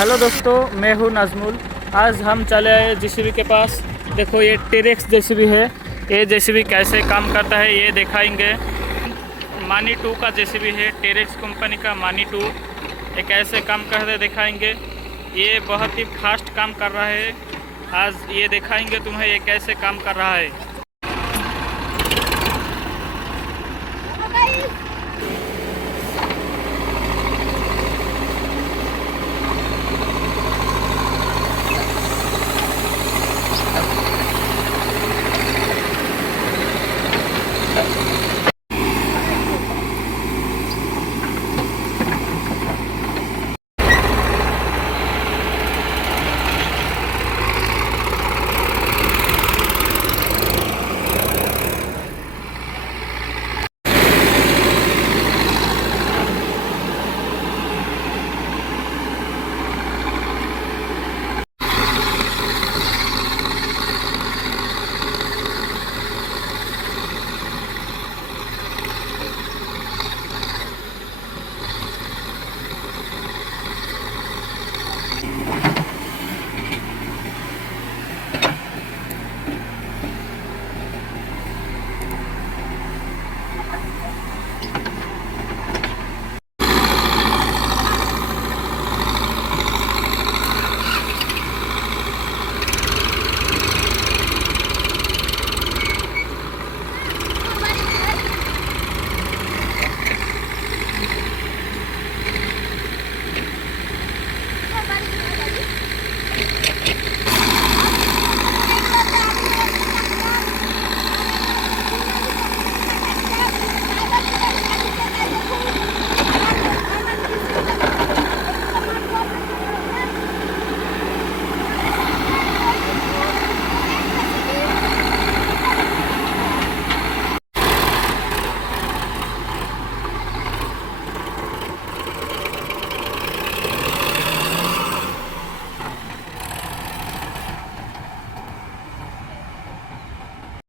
Hello दोस्तों, मैं हूं नज़मुल। आज हम चले आए जेसीबी के पास। देखो ये टेरेक्स जेसीबी है। ये जेसीबी कैसे काम करता है ये दिखाएंगे। मानी 2 का जेसीबी है, टेरेक्स कंपनी का मानी 2। ये कैसे काम करते दिखाएंगे। ये बहुत ही फास्ट काम कर रहा है। आज ये दिखाएंगे तुम्हें ये कैसे काम कर रहा है।